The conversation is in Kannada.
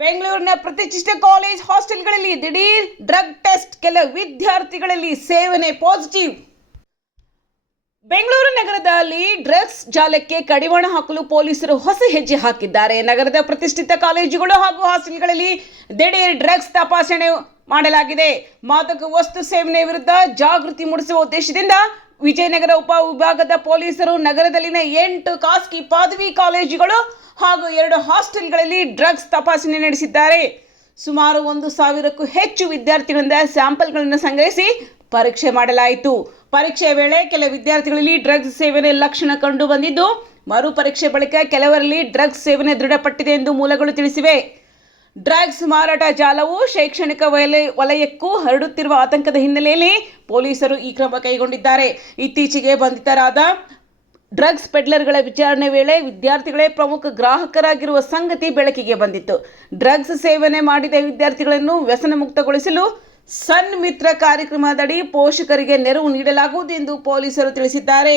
ಬೆಂಗಳೂರಿನ ಪ್ರತಿಷ್ಠಿತ ಕಾಲೇಜ್ ಹಾಸ್ಟೆಲ್ಗಳಲ್ಲಿ ದಿಢೀರ್ ಡ್ರಗ್ ಟೆಸ್ಟ್. ಕೆಲ ವಿದ್ಯಾರ್ಥಿಗಳಲ್ಲಿ ಸೇವನೆ ಪಾಸಿಟಿವ್. ಬೆಂಗಳೂರು ನಗರದಲ್ಲಿ ಡ್ರಗ್ಸ್ ಜಾಲಕ್ಕೆ ಕಡಿವಾಣ ಹಾಕಲು ಪೊಲೀಸರು ಹೊಸ ಹೆಜ್ಜೆ ಹಾಕಿದ್ದಾರೆ. ನಗರದ ಪ್ರತಿಷ್ಠಿತ ಕಾಲೇಜುಗಳು ಹಾಗೂ ಹಾಸ್ಟೆಲ್ಗಳಲ್ಲಿ ದಿಢೀರ್ ಡ್ರಗ್ಸ್ ತಪಾಸಣೆ ಮಾಡಲಾಗಿದೆ. ಮಾದಕ ವಸ್ತು ಸೇವನೆ ವಿರುದ್ಧ ಜಾಗೃತಿ ಮೂಡಿಸುವ ಉದ್ದೇಶದಿಂದ ವಿಜಯನಗರ ಉಪವಿಭಾಗದ ಪೊಲೀಸರು ನಗರದಲ್ಲಿನ 8 ಖಾಸಗಿ ಪದವಿ ಕಾಲೇಜುಗಳು ಹಾಗೂ 2 ಹಾಸ್ಟೆಲ್ಗಳಲ್ಲಿ ಡ್ರಗ್ಸ್ ತಪಾಸಣೆ ನಡೆಸಿದ್ದಾರೆ. ಸುಮಾರು 1,000ಕ್ಕೂ ಹೆಚ್ಚು ವಿದ್ಯಾರ್ಥಿಗಳಿಂದ ಸ್ಯಾಂಪಲ್ಗಳನ್ನು ಸಂಗ್ರಹಿಸಿ ಪರೀಕ್ಷೆ ಮಾಡಲಾಯಿತು. ಪರೀಕ್ಷೆಯ ವೇಳೆ ಕೆಲ ವಿದ್ಯಾರ್ಥಿಗಳಲ್ಲಿ ಡ್ರಗ್ಸ್ ಸೇವನೆ ಲಕ್ಷಣ ಕಂಡು ಬಂದಿದ್ದು, ಮರು ಪರೀಕ್ಷೆ ಬಳಿಕ ಕೆಲವರಲ್ಲಿ ಡ್ರಗ್ಸ್ ಸೇವನೆ ದೃಢಪಟ್ಟಿದೆ ಎಂದು ಮೂಲಗಳು ತಿಳಿಸಿವೆ. ಡ್ರಗ್ಸ್ ಮಾರಾಟ ಜಾಲವು ಶೈಕ್ಷಣಿಕ ವಲಯಕ್ಕೂ ಹರಡುತ್ತಿರುವ ಆತಂಕದ ಹಿನ್ನೆಲೆಯಲ್ಲಿ ಪೊಲೀಸರು ಈ ಕ್ರಮ ಕೈಗೊಂಡಿದ್ದಾರೆ. ಇತ್ತೀಚೆಗೆ ಬಂಧಿತರಾದ ಡ್ರಗ್ಸ್ ಪೆಡ್ಲರ್ಗಳ ವಿಚಾರಣೆ ವೇಳೆ ವಿದ್ಯಾರ್ಥಿಗಳೇ ಪ್ರಮುಖ ಗ್ರಾಹಕರಾಗಿರುವ ಸಂಗತಿ ಬೆಳಕಿಗೆ ಬಂದಿತ್ತು. ಡ್ರಗ್ಸ್ ಸೇವನೆ ಮಾಡಿದ ವಿದ್ಯಾರ್ಥಿಗಳನ್ನು ವ್ಯಸನ ಮುಕ್ತಗೊಳಿಸಲು ಸನ್ ಮಿತ್ರ ಕಾರ್ಯಕ್ರಮದಡಿ ಪೋಷಕರಿಗೆ ನೆರವು ನೀಡಲಾಗುವುದು ಎಂದು ಪೊಲೀಸರು ತಿಳಿಸಿದ್ದಾರೆ.